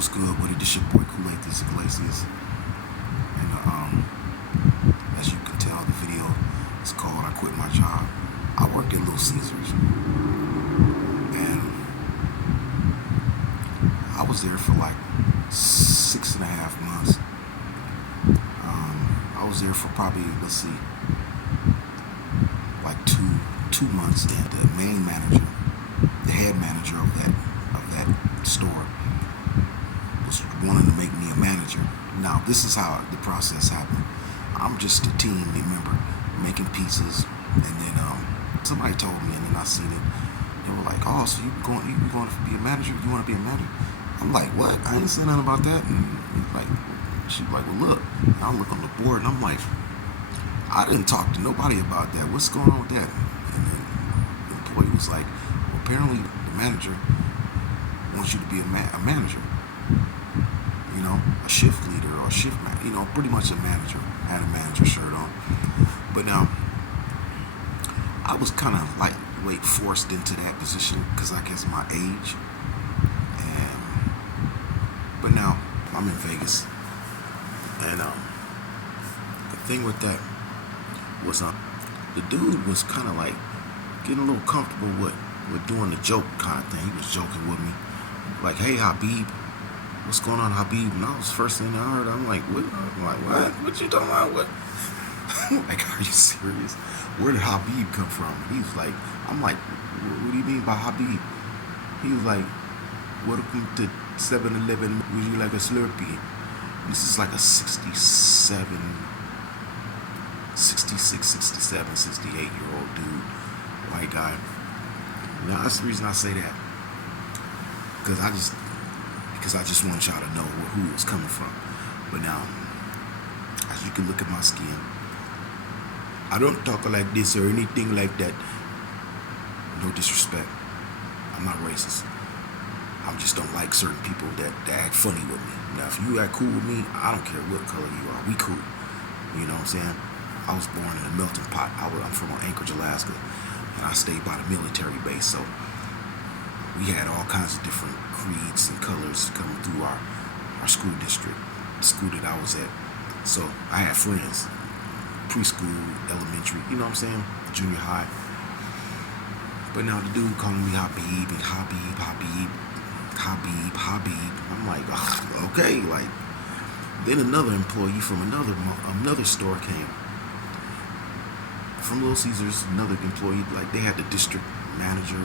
What's good with it? This your boy Kool-Aid Iglesias. And as you can tell, the video is called I Quit My Job. I worked at Little Caesars. And I was there for like 6.5 months. I was there for probably, like two months. And the main manager, the head manager of that store, was wanting to make me a manager. Now, this is how the process happened. I'm just a team member making pizzas, and then somebody told me, and then I seen it. They were like, "Oh, so you going to be a manager? You want to be a manager?" I'm like, "What? I ain't saying nothing about that." And she's like, "Well, look." And I look on the board, and I'm like, "I didn't talk to nobody about that. What's going on with that?" And then the employee was like, "Well, apparently the manager wants you to be a manager. You know, a shift leader or a shift man. You know, pretty much a manager." I had a manager shirt on, but now I was kind of forced into that position because I guess my age. And but now I'm in Vegas, and the thing with that was the dude was kind of like getting a little comfortable with doing the joke kind of thing. He was joking with me, like, "Hey, Habib, what's going on, Habib?" And that was the first thing I heard. I'm like, "What?" I'm like, "What? What you talking about? What?" I'm like, "Are you serious? Where did Habib come from?" He was like, I'm like, "What do you mean by Habib?" He was like, "Welcome to 7-Eleven. Would you like a Slurpee?" This is like a 66, 67, 68-year-old dude, white guy. Now, that's the reason I say that. Because I just want y'all to know who it was coming from. But now, as you can look at my skin, I don't talk like this or anything like that. No disrespect. I'm not racist. I just don't like certain people that act funny with me. Now, if you act cool with me, I don't care what color you are. We cool. You know what I'm saying? I was born in a melting pot. I'm from Anchorage, Alaska, and I stayed by the military base. So we had all kinds of different creeds and colors coming through our school district, the school that I was at. So I had friends, preschool, elementary, you know what I'm saying, junior high. But now the dude calling me Habib and Habib. I'm like, okay, like. Then another employee from another store came from Little Caesars. Another employee, like, they had the district manager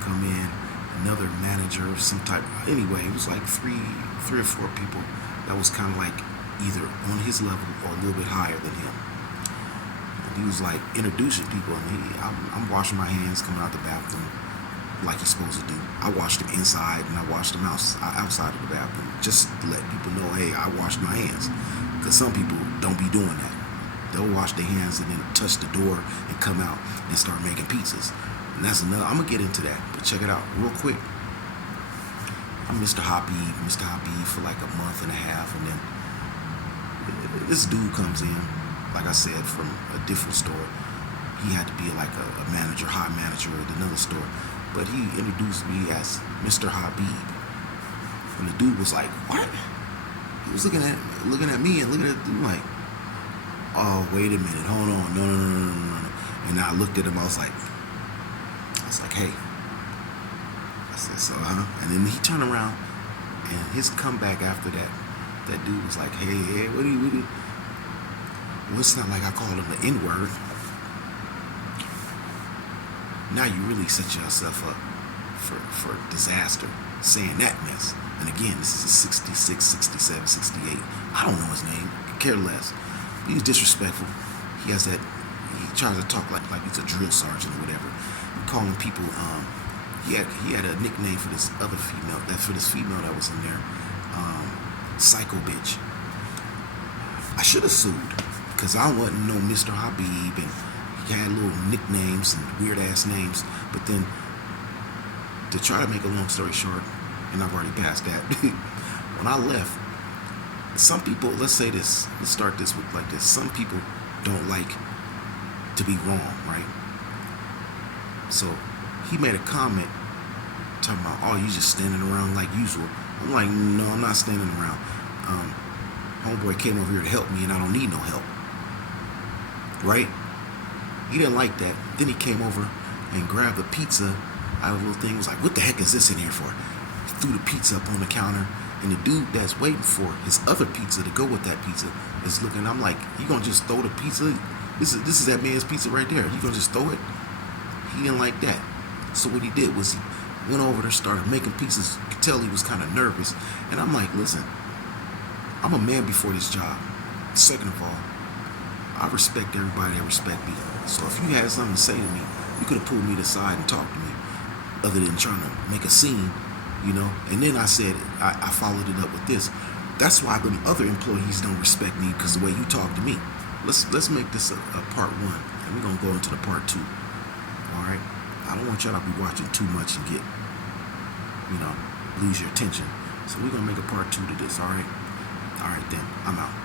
come in, another manager of some type. Anyway, it was like three or four people that was kind of like either on his level or a little bit higher than him. And he was like introducing people, and I'm washing my hands coming out the bathroom like you're supposed to do. I washed them inside and I washed them outside of the bathroom, just to let people know, hey, I washed my hands. Because some people don't be doing that. They'll wash their hands and then touch the door and come out and start making pizzas. And that's another. I'm gonna get into that, but check it out real quick. I'm Mr. Habib for like a month and a half, and then this dude comes in, like I said, from a different store. He had to be like a manager, high manager at another store, but he introduced me as Mr. Habib. And the dude was like, "What?" He was looking at me and looking at the dude like, "Oh, wait a minute, hold on, no. And I looked at him, I was like, "Hey." I said, "So, huh?" And then he turned around, and his comeback after that dude was like, hey, what do you? Well, it's not like I called him the N-word. Now you really set yourself up for disaster saying that mess. And again, this is a 66, 67, 68. I don't know his name. Could care less. But he's disrespectful. He has that. He tries to talk like he's a drill sergeant or whatever. He calling people. He had a nickname for this other female. For this female that was in there. Psycho bitch. I should have sued because I wasn't no Mr. Habib, and he had little nicknames and weird ass names. But then, to try to make a long story short, and I've already passed that. When I left, some people, let's say this, let's start this with like this. Some people don't like to be wrong, right? So he made a comment talking about, "Oh, you just standing around like usual." I'm like, no, I'm not standing around. Homeboy came over here to help me, and I don't need no help. Right? He didn't like that. Then he came over and grabbed a pizza out of a little thing. He was like, what the heck is this in here for? He threw the pizza up on the counter, and the dude that's waiting for his other pizza to go with that pizza is looking. I'm like, you gonna just throw the pizza? This is that man's pizza right there. You gonna just throw it? He didn't like that. So what he did was he went over there, started making pizzas. You could tell he was kind of nervous. And I'm like, listen, I'm a man before this job. Second of all, I respect everybody that respect me. So if you had something to say to me, you could have pulled me to the side and talked to me, other than trying to make a scene, you know. And then I said, I followed it up with this. That's why the other employees don't respect me, because the way you talk to me. Let's make this a part one, and we're gonna go into the part two. All right. I don't want y'all to be watching too much and get, lose your attention. So we're gonna make a part two to this. All right. All right then. I'm out.